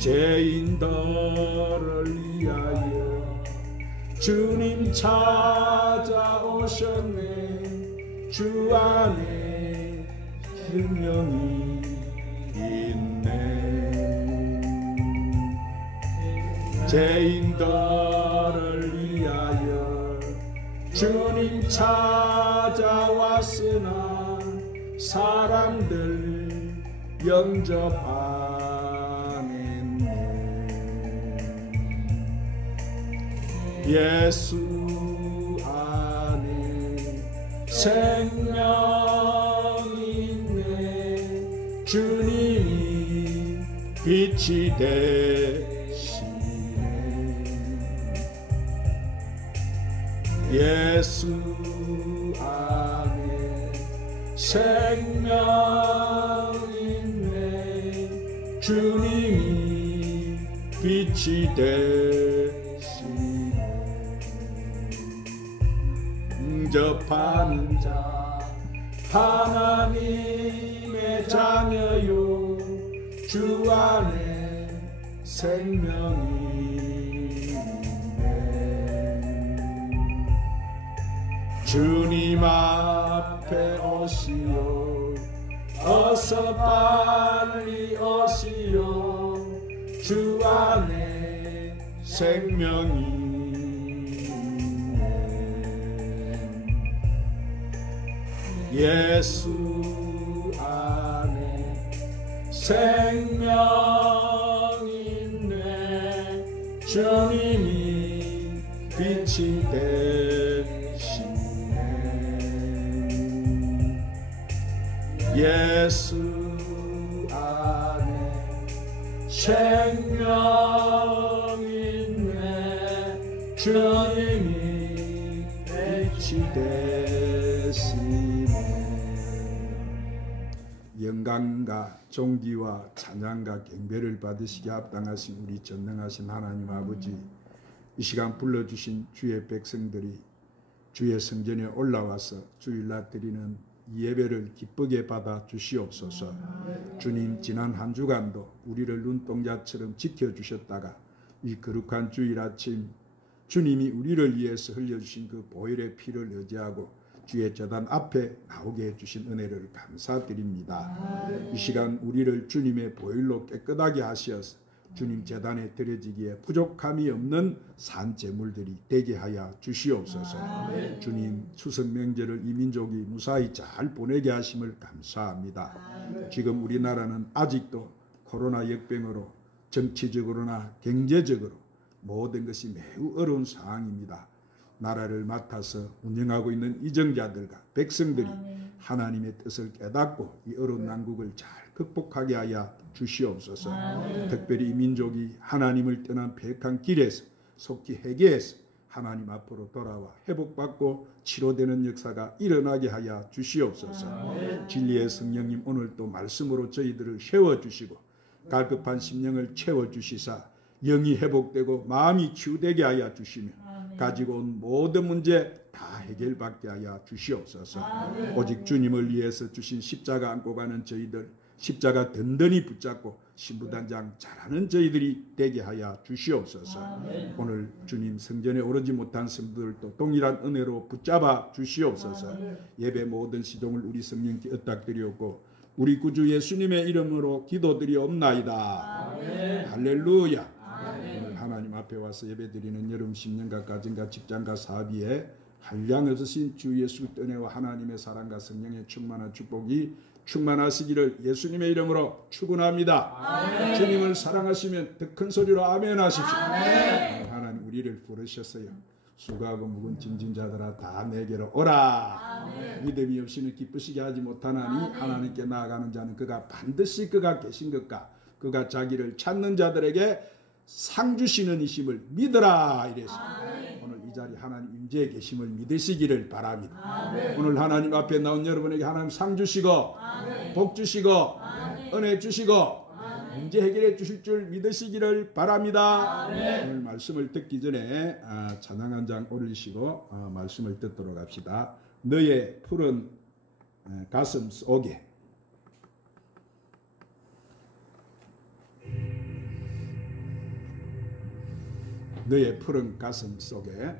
죄인들을 위하여 주님 찾아오셨네. 주 안에 생명이 있네. 죄인들을 위하여 주님 찾아왔으나 사람들 영접 안 했네. 예수 안에 생명이 있네. 주님이 빛이 되시네. 예수 안에 생명이 있네. 주님이 빛이 되시네. 응접하는 자 하나님의 자녀요. 주 안에 생명이 있네. 주님 앞에 오시오. 어서 빨리 오시오. 주 안에 생명이 있네. 예수 안에 생명이 있네. 주님이 빛이 되시네. 예수 안에 생명이 있네. 주님이 빛이 되시네. 영광과 존귀와 찬양과 경배를 받으시기에 합당하신 우리 전능하신 하나님 아버지, 이 시간 불러주신 주의 백성들이 주의 성전에 올라와서 주일날 드리는 예배를 기쁘게 받아 주시옵소서. 주님, 지난 한 주간도 우리를 눈동자처럼 지켜주셨다가 이 거룩한 주일 아침 주님이 우리를 위해서 흘려주신 그 보혈의 피를 의지하고 주의 제단 앞에 나오게 해주신 은혜를 감사드립니다. 이 시간 우리를 주님의 보혈로 깨끗하게 하시어서 주님 제단에 드려지기에 부족함이 없는 산 제물들이 되게 하여 주시옵소서. 주님, 추석 명절을 이 민족이 무사히 잘 보내게 하심을 감사합니다. 지금 우리나라는 아직도 코로나 역병으로 정치적으로나 경제적으로 모든 것이 매우 어려운 상황입니다. 나라를 맡아서 운영하고 있는 이정자들과 백성들이 하나님의 뜻을 깨닫고 이 어려운 난국을 잘 극복하게 하여 주시옵소서. 특별히 이 민족이 하나님을 떠난 배역한 길에서 속히 회개해서 하나님 앞으로 돌아와 회복받고 치료되는 역사가 일어나게 하여 주시옵소서. 진리의 성령님, 오늘 또 말씀으로 저희들을 세워주시고 갈급한 심령을 채워주시사 영이 회복되고 마음이 치유되게 하여 주시며 가지고 온 모든 문제 다 해결받게 하여 주시옵소서. 오직 주님을 위해서 주신 십자가 안고 가는 저희들, 십자가 든든히 붙잡고 신부단장 잘하는 저희들이 되게 하여 주시옵소서. 오늘 주님 성전에 오르지 못한 성도들도 동일한 은혜로 붙잡아 주시옵소서. 예배 모든 시동을 우리 성령께 의탁드리옵고 우리 구주 예수님의 이름으로 기도드리옵나이다. 할렐루야. 오늘 하나님 앞에 와서 예배드리는 여러분 심령과 가정과 직장과 사업에 한량 없으신 주 예수 은혜와 하나님의 사랑과 성령의 충만한 축복이 충만하시기를 예수님의 이름으로 축원합니다. 주님을 사랑하시면 더 큰 소리로 아멘 하십시오. 하나님 우리를 부르셨어요. 수고하고 무거운 짐진 자들아 다 내게로 오라. 믿음이 없이는 기쁘시게 하지 못하나니 하나님께 나아가는 자는 그가 반드시 그가 계신 것과 그가 자기를 찾는 자들에게 상 주시는 이심을 믿으라 이랬습니다. 오늘 이 자리 하나님 임재에 계심을 믿으시기를 바랍니다. 오늘 하나님 앞에 나온 여러분에게 하나님 상 주시고 복 주시고 은혜 주시고 문제 해결해 주실 줄 믿으시기를 바랍니다. 오늘 말씀을 듣기 전에 찬양 한 장 올리시고 말씀을 듣도록 합시다. 너의 푸른 가슴 속에 너의 푸른 가슴 속에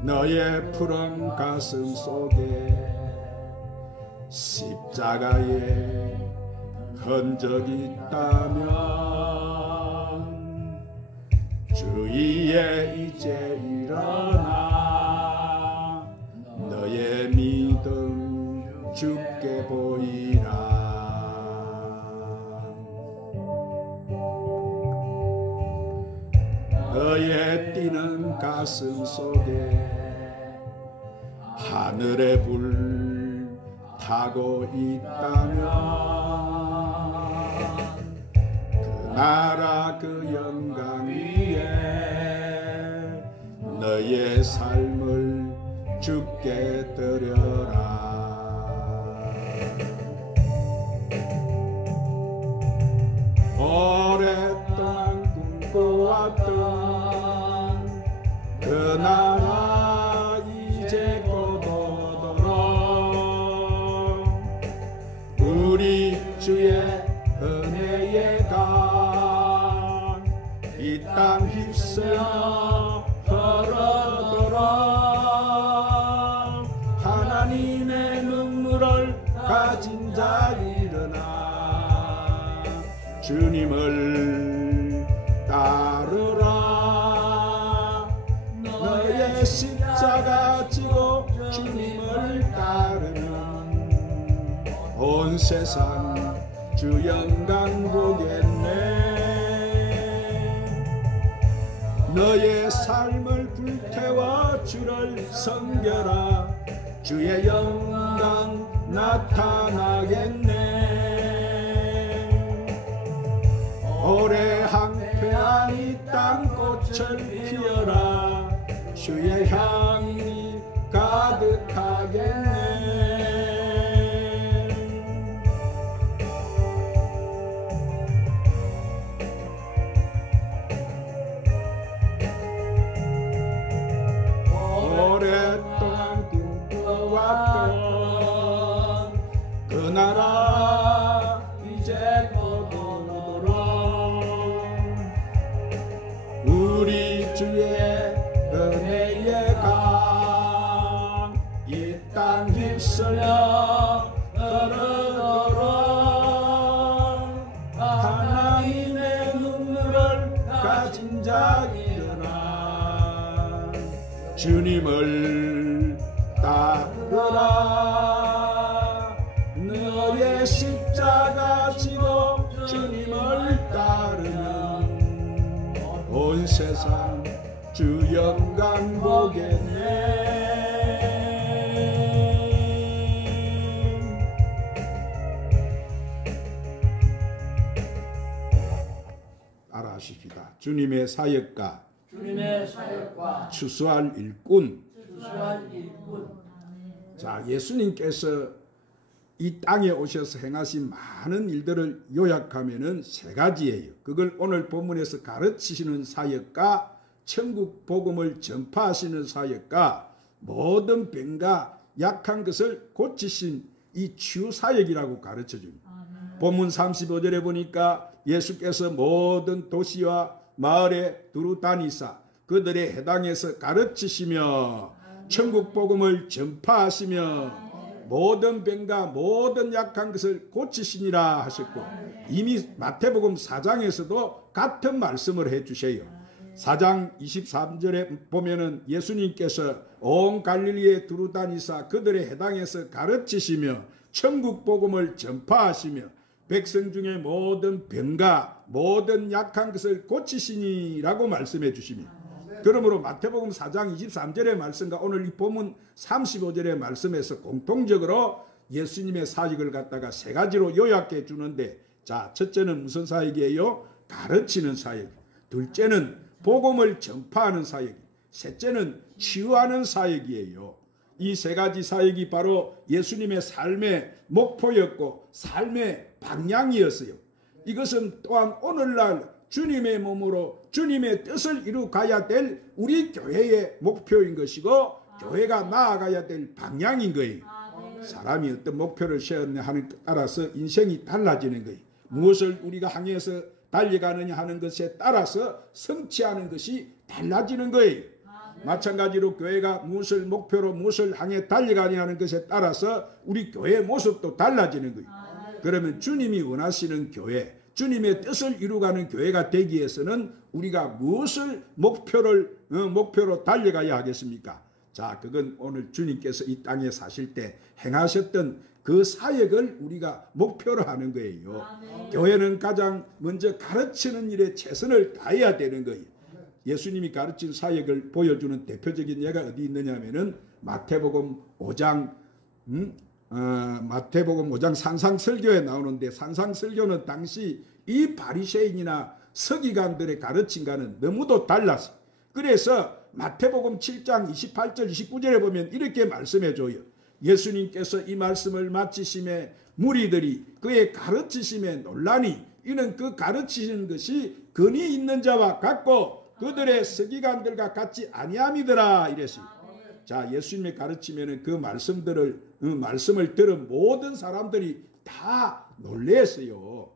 너의 푸른 가슴 속에 십자가의 흔적이 있다면 주위에 이제 일어나 너의 믿음 주께 보이라. 너의 뛰는 가슴 속에 하늘의 불 타고 있다면 그 나라 그 영광 위에 너의 삶을 주께 드려라. 오랫동안 꿈꿔왔던 그 나라 이제 곧 오도록 우리 주의 은혜의 강 이 땅 휩쓸어 흐르도록 하나님의 눈물을 가진 자 일어나 주님을 따르라. 너의 십자가 지고 주님을 따르면 온 세상 주 영광 보겠네. 너의 삶을 불태워 주를 섬겨라. 주의 영광 나타나겠네. 오래 항폐한 이 땅꽃을 피워라. 주의 향이 가득하겠네. 오랫동안 꿈꿔왔던 그 나라 이제 곧 오도록 우리 주의 은혜의 강 이 땅 휩쓸려 흐르도록 하나님의 눈물을 가진 자 일어나 주님을 따르라. 너의 십자가 지고 주님을 따르면 온 세상 주 영광 보겠네. 따라하십시다. 주님의 사역과 추수할 일꾼. 자, 예수님께서 이 땅에 오셔서 행하신 많은 일들을 요약하면은 세 가지예요. 그걸 오늘 본문에서 가르치시는 사역과 천국 복음을 전파하시는 사역과 모든 병과 약한 것을 고치신 이 치유 사역이라고 가르쳐 줍니다. 본문 35절에 보니까 예수께서 모든 도시와 마을에 두루 다니사 그들의 해당에서 가르치시며 천국 복음을 전파하시며 모든 병과 모든 약한 것을 고치시니라 하셨고, 이미 마태복음 4장에서도 같은 말씀을 해주세요. 4장 23절에 보면은 예수님께서 온 갈릴리에 두루 다니사 그들의 해당에서 가르치시며 천국 복음을 전파하시며 백성 중에 모든 병과 모든 약한 것을 고치시니라고 말씀해 주십니다. 그러므로 마태복음 4장 23절의 말씀과 오늘 이 본문 35절의 말씀에서 공통적으로 예수님의 사역을 갖다가 세 가지로 요약해 주는데, 자, 첫째는 무슨 사역이에요? 가르치는 사역. 둘째는 복음을 전파하는 사역. 셋째는 치유하는 사역이에요. 이 세 가지 사역이 바로 예수님의 삶의 목표였고 삶의 방향이었어요. 이것은 또한 오늘날 주님의 몸으로 주님의 뜻을 이루가야 될 우리 교회의 목표인 것이고 교회가 나아가야 될 방향인 거예요. 사람이 어떤 목표를 세웠냐 하는 것에 따라서 인생이 달라지는 거예요. 무엇을 우리가 향해서 달려가느냐 하는 것에 따라서 성취하는 것이 달라지는 거예요. 마찬가지로 교회가 무엇을 목표로 무엇을 향해 달려가냐 하는 것에 따라서 우리 교회의 모습도 달라지는 거예요. 그러면 주님이 원하시는 교회, 주님의 뜻을 이루가는 교회가 되기 위해서는 우리가 무엇을 목표로 달려가야 하겠습니까? 자, 그건 오늘 주님께서 이 땅에 사실 때 행하셨던 그 사역을 우리가 목표로 하는 거예요. 교회는 가장 먼저 가르치는 일에 최선을 다해야 되는 거예요. 예수님이 가르친 사역을 보여주는 대표적인 예가 어디 있느냐면은 마태복음 5장 산상설교에 나오는데, 산상설교는 당시 이 바리새인이나 서기관들의 가르침과는 너무도 달랐어요. 그래서 마태복음 7장 28절 29절에 보면 이렇게 말씀해 줘요. 예수님께서 이 말씀을 마치심에 무리들이 그의 가르치심에 놀라니 이는 그 가르치시는 것이 근이 있는 자와 같고 그들의 서기관들과 같지 아니함이더라 이랬어요. 자, 예수님의 가르치면은 그 말씀을 들은 모든 사람들이 다 놀랬어요.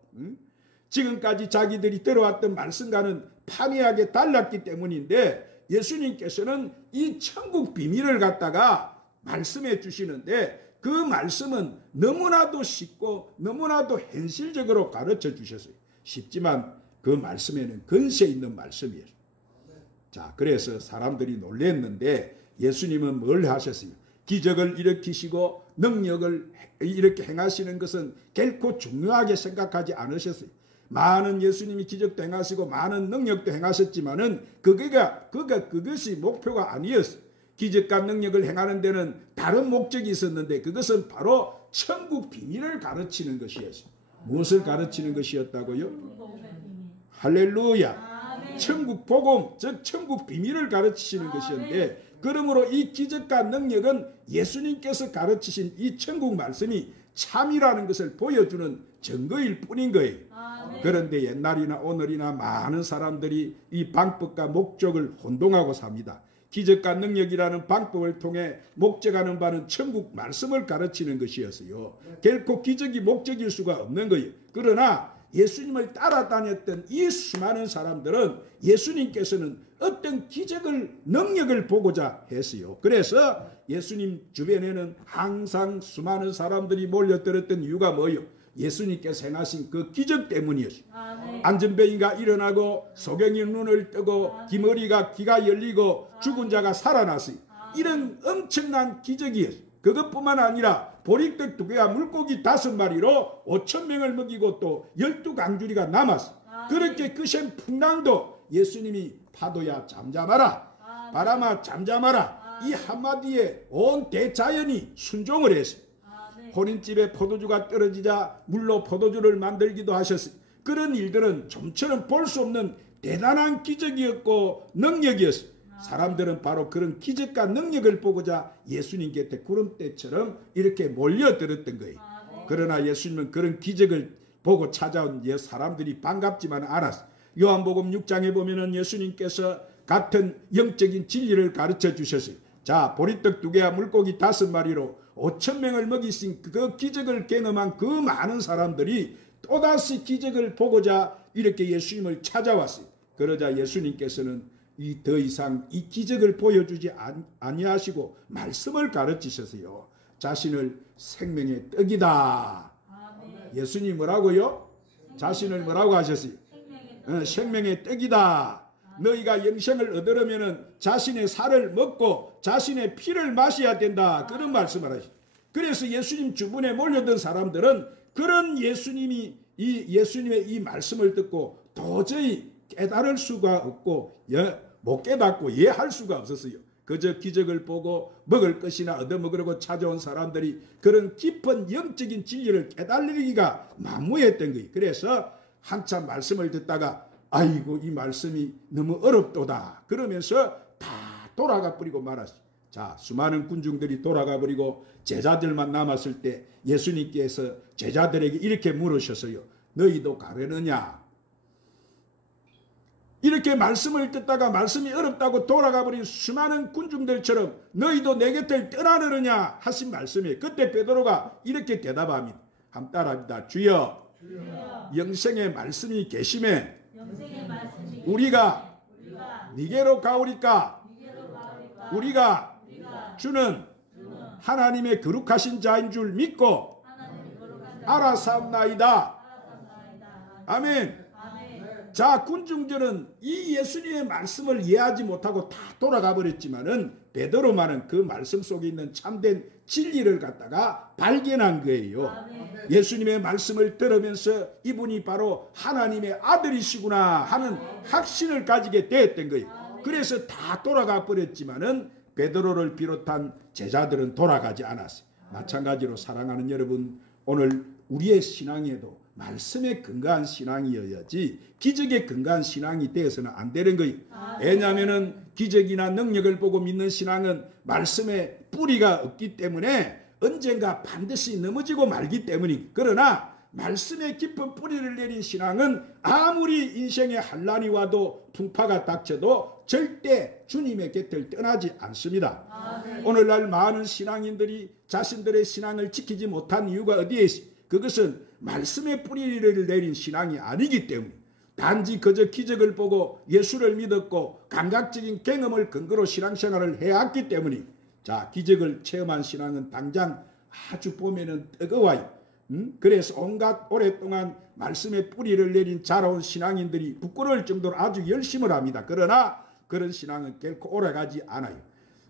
지금까지 자기들이 들어왔던 말씀과는 판이하게 달랐기 때문인데 예수님께서는 이 천국 비밀을 갖다가 말씀해 주시는데 그 말씀은 너무나도 쉽고 너무나도 현실적으로 가르쳐 주셨어요. 쉽지만 그 말씀에는 근세 있는 말씀이에요. 자, 그래서 사람들이 놀랬는데 예수님은 뭘 하셨어요? 기적을 일으키시고 능력을 이렇게 행하시는 것은 결코 중요하게 생각하지 않으셨어요. 많은 예수님이 기적도 행하시고 많은 능력도 행하셨지만은 그것이 목표가 아니었어요. 기적과 능력을 행하는 데는 다른 목적이 있었는데 그것은 바로 천국 비밀을 가르치는 것이었어요. 무엇을 가르치는 것이었다고요? 할렐루야. 천국 복음, 즉 천국 비밀을 가르치시는 것이었는데, 그러므로 이 기적과 능력은 예수님께서 가르치신 이 천국 말씀이 참이라는 것을 보여주는 증거일 뿐인 거예요. 그런데 옛날이나 오늘이나 많은 사람들이 이 방법과 목적을 혼동하고 삽니다. 기적과 능력이라는 방법을 통해 목적하는 바는 천국 말씀을 가르치는 것이었어요. 결코 기적이 목적일 수가 없는 거예요. 그러나 예수님을 따라다녔던 이 수많은 사람들은 예수님께서는 어떤 기적을 능력을 보고자 했어요. 그래서 예수님 주변에는 항상 수많은 사람들이 몰려들었던 이유가 뭐예요? 예수님께서 행하신 그 기적 때문이었어요. 안전병이가 일어나고 소경이 눈을 뜨고 귀가 열리고 죽은 자가 살아났어요. 이런 엄청난 기적이었어요. 그것뿐만 아니라 보리떡 2개와 물고기 5마리로 5,000명을 먹이고 또 12강주리가 남았어요. 그렇게 그 셈 풍랑도 예수님이 파도야 잠잠하라, 바람아 잠잠하라, 이 한마디에 온 대자연이 순종을 했어요. 혼인집에 포도주가 떨어지자 물로 포도주를 만들기도 하셨어요. 그런 일들은 좀처럼 볼 수 없는 대단한 기적이었고 능력이었어요. 사람들은 바로 그런 기적과 능력을 보고자 예수님 곁에 구름대처럼 이렇게 몰려들었던 거예요. 그러나 예수님은 그런 기적을 보고 찾아온 사람들이 반갑지만 않았어요. 요한복음 6장에 보면은 예수님께서 같은 영적인 진리를 가르쳐 주셨어요. 자, 보리떡 2개와 물고기 5마리로 5,000명을 먹이신 그 기적을 경험한 그 많은 사람들이 또다시 기적을 보고자 이렇게 예수님을 찾아왔어요. 그러자 예수님께서는 더 이상 이 기적을 보여주지 아니하시고 말씀을 가르치셨어요. 자신을 생명의 떡이다. 예수님 뭐라고요? 자신을 뭐라고 하셨어요? 생명의 떡이다. 너희가 영생을 얻으려면 자신의 살을 먹고 자신의 피를 마셔야 된다. 그런 말씀을 하시죠. 그래서 예수님 주변에 몰려든 사람들은 그런 예수님의 이 말씀을 듣고 도저히 깨달을 수가 없고 못 깨닫고 이해할 수가 없었어요. 그저 기적을 보고 먹을 것이나 얻어먹으려고 찾아온 사람들이 그런 깊은 영적인 진리를 깨달으기가 만무했던 거예요. 그래서 한참 말씀을 듣다가 아이고 이 말씀이 너무 어렵도다 그러면서 다 돌아가 버리고 말았어요. 자, 수많은 군중들이 돌아가 버리고 제자들만 남았을 때 예수님께서 제자들에게 이렇게 물으셨어요. 너희도 가려느냐? 이렇게 말씀을 듣다가 말씀이 어렵다고 돌아가 버린 수많은 군중들처럼 너희도 내 곁을 떠나느냐 하신 말씀에 그때 베드로가 이렇게 대답합니다. 한번 따라합니다. 주여, 영생의 말씀이 계심에 우리가 니게로 가오리까? 우리가 주는 하나님의 거룩하신 자인 줄 믿고 알아사옵나이다. 아멘. 자, 군중들은 이 예수님의 말씀을 이해하지 못하고 다 돌아가 버렸지만은 베드로만은 그 말씀 속에 있는 참된 진리를 갖다가 발견한 거예요. 예수님의 말씀을 들으면서 이분이 바로 하나님의 아들이시구나 하는 확신을 가지게 되었던 거예요. 그래서 다 돌아가 버렸지만은 베드로를 비롯한 제자들은 돌아가지 않았어요. 마찬가지로 사랑하는 여러분, 오늘 우리의 신앙에도 말씀에 근거한 신앙이어야지 기적에 근거한 신앙이 되어서는 안 되는 거예요. 왜냐하면 기적이나 능력을 보고 믿는 신앙은 말씀에 뿌리가 없기 때문에 언젠가 반드시 넘어지고 말기 때문이고, 그러나 말씀에 깊은 뿌리를 내린 신앙은 아무리 인생에 환난이 와도 풍파가 닥쳐도 절대 주님의 곁을 떠나지 않습니다. 오늘날 많은 신앙인들이 자신들의 신앙을 지키지 못한 이유가 어디에 있습니까? 그것은 말씀의 뿌리를 내린 신앙이 아니기 때문에 단지 그저 기적을 보고 예수를 믿었고 감각적인 경험을 근거로 신앙생활을 해왔기 때문에, 자, 기적을 체험한 신앙은 당장 아주 보면은 뜨거워요. 그래서 온갖 오랫동안 말씀의 뿌리를 내린 자라온 신앙인들이 부끄러울 정도로 아주 열심을 합니다. 그러나 그런 신앙은 결코 오래가지 않아요.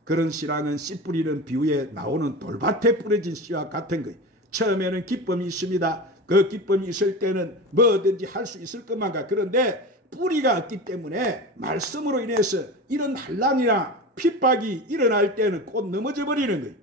그런 신앙은 씨 뿌리는 비유에 나오는 돌밭에 뿌려진 씨와 같은 거예요. 처음에는 기쁨이 있습니다. 그 기쁨이 있을 때는 뭐든지 할 수 있을 것만가. 그런데 뿌리가 없기 때문에 말씀으로 인해서 이런 환난이나 핍박이 일어날 때는 곧 넘어져 버리는 거예요.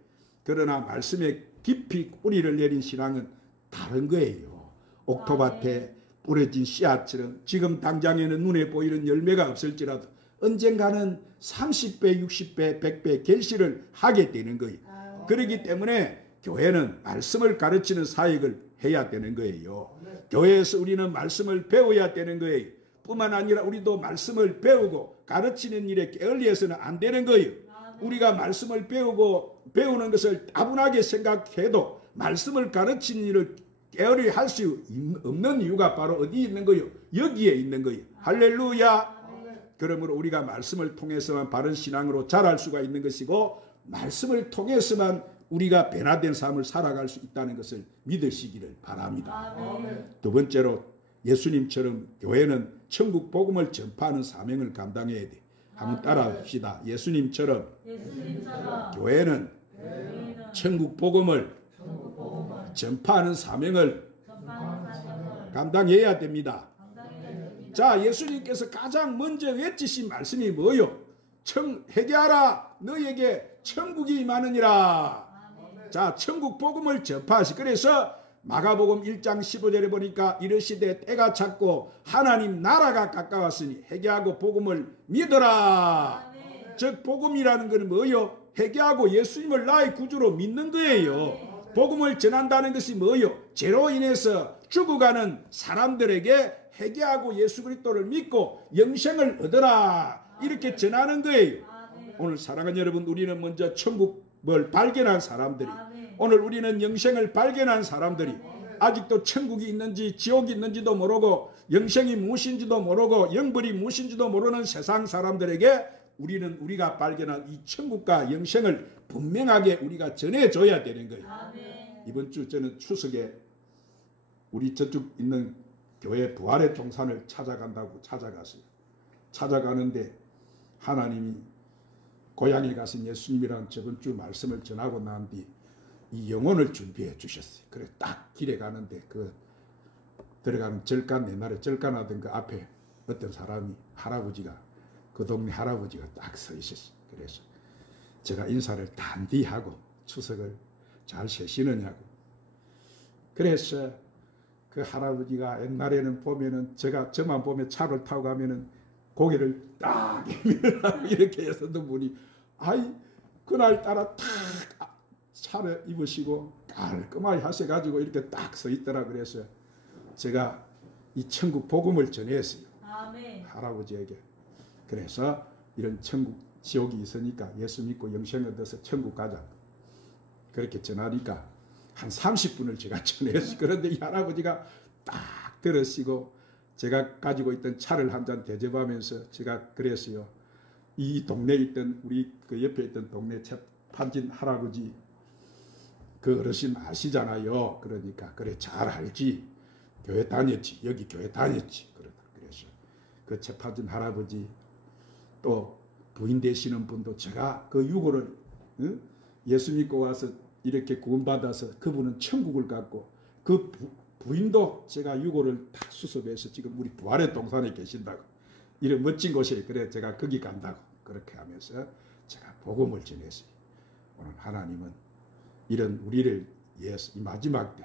그러나 말씀에 깊이 뿌리를 내린 신앙은 다른 거예요. 옥토밭에 뿌려진 씨앗처럼 지금 당장에는 눈에 보이는 열매가 없을지라도 언젠가는 30배, 60배, 100배 결실을 하게 되는 거예요. 그렇기 때문에 교회는 말씀을 가르치는 사역을 해야 되는 거예요. 교회에서 우리는 말씀을 배워야 되는 거예요. 뿐만 아니라 우리도 말씀을 배우고 가르치는 일에 게을리해서는 안 되는 거예요. 우리가 말씀을 배우고 배우는 것을 따분하게 생각해도 말씀을 가르치는 일을 게을리 할 수 없는 이유가 바로 어디 있는 거예요? 여기에 있는 거예요. 할렐루야. 그러므로 우리가 말씀을 통해서만 바른 신앙으로 자랄 수가 있는 것이고, 말씀을 통해서만 우리가 변화된 삶을 살아갈 수 있다는 것을 믿으시기를 바랍니다. 두 번째로, 예수님처럼 교회는 천국 복음을 전파하는 사명을 감당해야 돼. 한번 따라합시다. 예수님처럼 교회는 천국 복음을 전파하는 사명을 감당해야 됩니다. 자, 예수님께서 가장 먼저 외치신 말씀이 뭐요? 회개하라, 너에게 천국이 임하느니라. 자, 천국 복음을 전파하시. 그래서 마가복음 1장 15절에 보니까 이르시되 때가 찼고 하나님 나라가 가까웠으니 회개하고 복음을 믿어라. 즉 복음이라는 것은 뭐요? 회개하고 예수님을 나의 구주로 믿는 거예요. 복음을 전한다는 것이 뭐요? 죄로 인해서 죽어가는 사람들에게 회개하고 예수 그리스도를 믿고 영생을 얻어라, 이렇게 전하는 거예요. 오늘 사랑하는 여러분, 우리는 먼저 천국을 발견한 사람들이, 오늘 우리는 영생을 발견한 사람들이, 아직도 천국이 있는지 지옥이 있는지도 모르고 영생이 무엇인지도 모르고 영벌이 무엇인지도 모르는 세상 사람들에게 우리는 우리가 발견한 이 천국과 영생을 분명하게 우리가 전해줘야 되는 거예요. 이번 주 저는 추석에 우리 저쪽 있는 교회 부활의 동산을 찾아간다고 찾아갔어요. 찾아가는데 하나님이 고향에 가신 예수님이란 저번 주 말씀을 전하고 난 뒤 이 영혼을 준비해 주셨어요. 그래 딱 길에 가는데 그 들어가는 절간, 옛날에 절간하던 그 앞에 어떤 사람이, 할아버지가, 그 동네 할아버지가 딱 서 있었어요. 그래서 제가 인사를 단디 하고 추석을 잘 쉬시느냐고. 그래서 그 할아버지가 옛날에는 보면은 저만 보면 차를 타고 가면은 고개를 딱 이렇게 해서도 보니, 아이 그날따라 탁 차려 입으시고 깔끔하게 하셔가지고 이렇게 딱 서 있더라. 그래서 제가 이 천국 복음을 전했어요. 아멘. 할아버지에게. 그래서 이런 천국 지옥이 있으니까 예수 믿고 영생 얻어서 천국 가자. 그렇게 전하니까 한 30분을 제가 전했어요. 그런데 이 할아버지가 딱 들으시고 제가 가지고 있던 차를 한 잔 대접하면서 제가 그랬어요. 이 동네에 있던 우리 그 옆에 있던 동네 판진 할아버지 그 어르신 아시잖아요. 그러니까 그래 잘 알지. 교회 다녔지. 여기 교회 다녔지. 그래서 그 재판진 할아버지 또 부인 되시는 분도 제가 그 유고를 예수 믿고 와서 이렇게 구원받아서 그분은 천국을 갔고 그 부인도 제가 유고를 다 수습해서 지금 우리 부활의 동산에 계신다고. 이런 멋진 곳에 그래 제가 거기 간다고. 그렇게 하면서 제가 복음을 전했어요. 오늘 하나님은 이런 우리를 위해서 이 마지막 때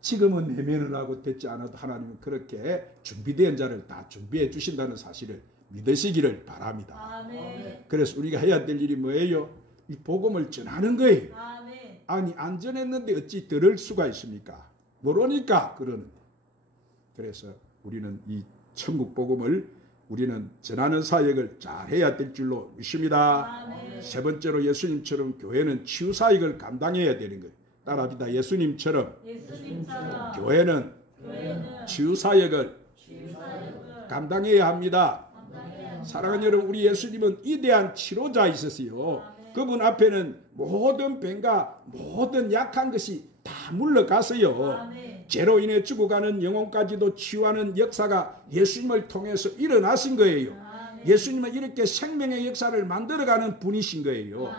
지금은 내면을 하고 되지 않아도 하나님은 그렇게 준비된 자를 다 준비해 주신다는 사실을 믿으시기를 바랍니다. 아멘. 그래서 우리가 해야 될 일이 뭐예요? 이 복음을 전하는 거예요. 아멘. 아니 안 전했는데 어찌 들을 수가 있습니까? 모르니까 그러는데. 그래서 우리는 이 천국 복음을 우리는 전하는 사역을 잘 해야 될 줄로 믿습니다. 아멘. 세 번째로 예수님처럼 교회는 치유 사역을 감당해야 되는 거예요. 따라합니다. 예수님처럼 교회는 치유 사역을 감당해야 합니다. 사랑하는 여러분, 우리 예수님은 위대한 치료자이셨어요. 그분 앞에는 모든 병과 모든 약한 것이 다 물러갔어요. 죄로 인해 죽어가는 영혼까지도 치유하는 역사가 예수님을 통해서 일어나신 거예요. 예수님은 이렇게 생명의 역사를 만들어가는 분이신 거예요.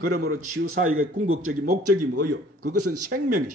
그러므로 치유사역의 궁극적인 목적이 뭐예요? 그것은 생명.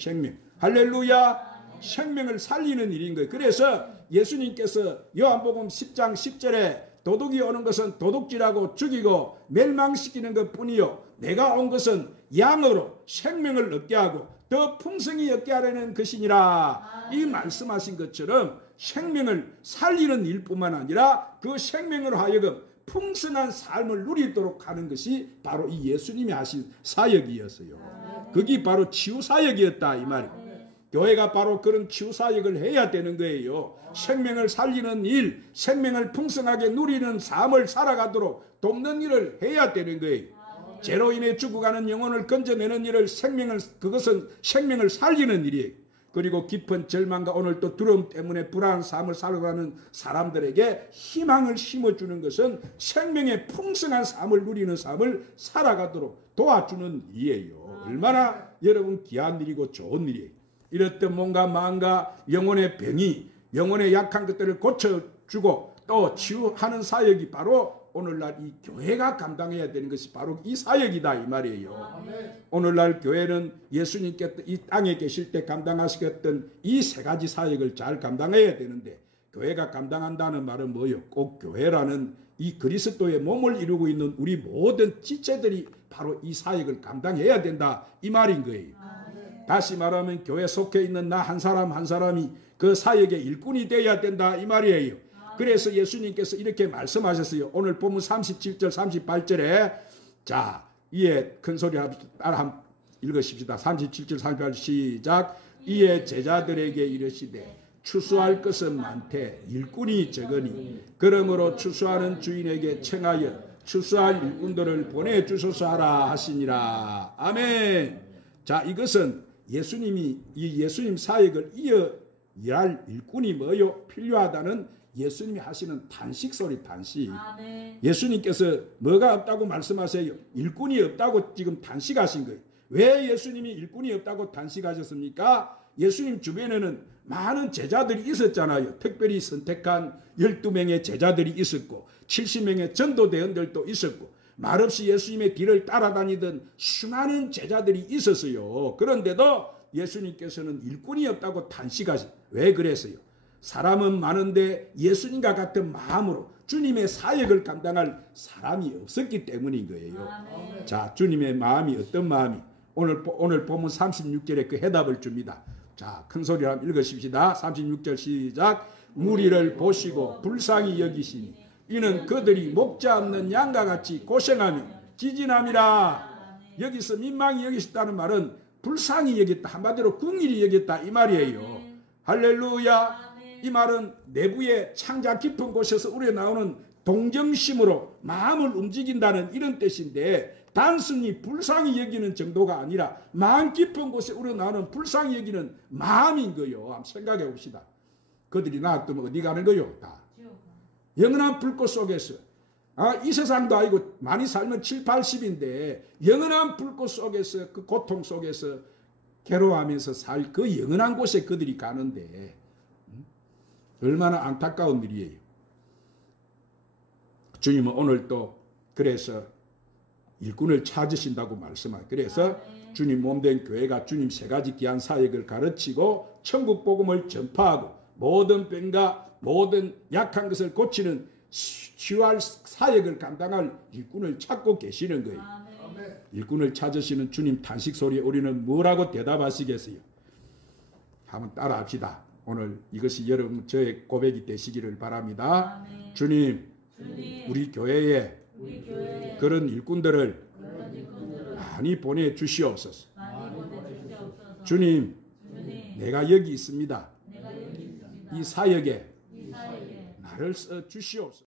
할렐루야. 생명을 살리는 일인 거예요. 그래서 예수님께서 요한복음 10장 10절에 도둑이 오는 것은 도둑질하고 죽이고 멸망시키는 것뿐이요 내가 온 것은 양으로 생명을 얻게 하고 더 풍성히 얻게 하려는 것이니라. 이 말씀하신 것처럼 생명을 살리는 일뿐만 아니라 그 생명으로 하여금 풍성한 삶을 누리도록 하는 것이 바로 이 예수님이 하신 사역이었어요. 그게 바로 치유사역이었다 이 말이에요. 교회가 바로 그런 치유사역을 해야 되는 거예요. 생명을 살리는 일, 생명을 풍성하게 누리는 삶을 살아가도록 돕는 일을 해야 되는 거예요. 죄로 인해 죽어가는 영혼을 건져내는 일을 그것은 생명을 살리는 일이에요. 그리고 깊은 절망과 오늘 또 두려움 때문에 불안한 삶을 살아가는 사람들에게 희망을 심어주는 것은 생명의 풍성한 삶을 누리는 삶을 살아가도록 도와주는 일이에요. 얼마나 여러분 귀한 일이고 좋은 일이에요. 이렇듯 몸과 마음과 영혼의 병이 영혼의 약한 것들을 고쳐주고 또 치유하는 사역이 바로 오늘날 이 교회가 감당해야 되는 것이 바로 이 사역이다 이 말이에요. 오늘날 교회는 예수님께서 이 땅에 계실 때 감당하시겠던 이 세 가지 사역을 잘 감당해야 되는데 교회가 감당한다는 말은 뭐예요? 꼭 교회라는 이 그리스도의 몸을 이루고 있는 우리 모든 지체들이 바로 이 사역을 감당해야 된다 이 말인 거예요. 다시 말하면 교회 속해 있는 나 한 사람 한 사람이 그 사역의 일꾼이 되어야 된다 이 말이에요. 그래서 예수님께서 이렇게 말씀하셨어요. 오늘 본문 37절 38절에 자 이에 큰소리 따라 한번 읽으십시다. 37절 38절 시작. 이에 제자들에게 이르시되 추수할 것은 많되 일꾼이 적으니 그러므로 추수하는 주인에게 청하여 추수할 일꾼들을 보내주소서 하라 하시니라. 아멘. 자 이것은 예수님이 이 예수님 사역을 이어할 일꾼이 뭐요? 필요하다는 예수님이 하시는 단식 소리 단식. 아멘. 예수님께서 뭐가 없다고 말씀하세요? 일꾼이 없다고 지금 단식하신 거예요. 왜 예수님이 일꾼이 없다고 단식하셨습니까? 예수님 주변에는 많은 제자들이 있었잖아요. 특별히 선택한 12명의 제자들이 있었고 70명의 전도대원들도 있었고 말없이 예수님의 뒤를 따라다니던 수많은 제자들이 있었어요. 그런데도 예수님께서는 일꾼이 없다고 단식하셨어요. 왜 그랬어요? 사람은 많은데 예수님과 같은 마음으로 주님의 사역을 감당할 사람이 없었기 때문인 거예요. 아멘. 자, 주님의 마음이 어떤 마음이? 오늘 본문 36절에 그 해답을 줍니다. 자, 큰 소리로 한번 읽으십시다. 36절 시작. 무리를 보시고 불쌍히 여기시니 이는 그들이 목자 없는 양과 같이 고생하며 지진함이라. 여기서 민망히 여기셨다는 말은 불쌍히 여겼다. 한마디로 긍휼히 여겼다 이 말이에요. 할렐루야. 이 말은 내부의 창자 깊은 곳에서 우러나오는 동정심으로 마음을 움직인다는 이런 뜻인데 단순히 불쌍히 여기는 정도가 아니라 마음 깊은 곳에 우러나오는 불쌍히 여기는 마음인 거요. 한번 생각해 봅시다. 그들이 놔두면 어디 가는 거요? 다 영원한 불꽃 속에서 이 세상도 아니고 많이 살면 7, 80인데 영원한 불꽃 속에서 그 고통 속에서 괴로워하면서 살 그 영원한 곳에 그들이 가는데 얼마나 안타까운 일이에요. 주님은 오늘 또 그래서 일꾼을 찾으신다고 말씀하고 그래서 주님 몸된 교회가 주님 세 가지 귀한 사역을 가르치고 천국 복음을 전파하고 모든 병과 모든 약한 것을 고치는 치유할 사역을 감당할 일꾼을 찾고 계시는 거예요. 일꾼을 찾으시는 주님 탄식 소리에 우리는 뭐라고 대답하시겠어요? 한번 따라합시다. 오늘 이것이 여러분 저의 고백이 되시기를 바랍니다. 주님, 우리 교회에 그런 일꾼들을 많이 보내주시옵소서. 주님, 내가 여기 있습니다. 이 사역에 나를 써주시옵소서.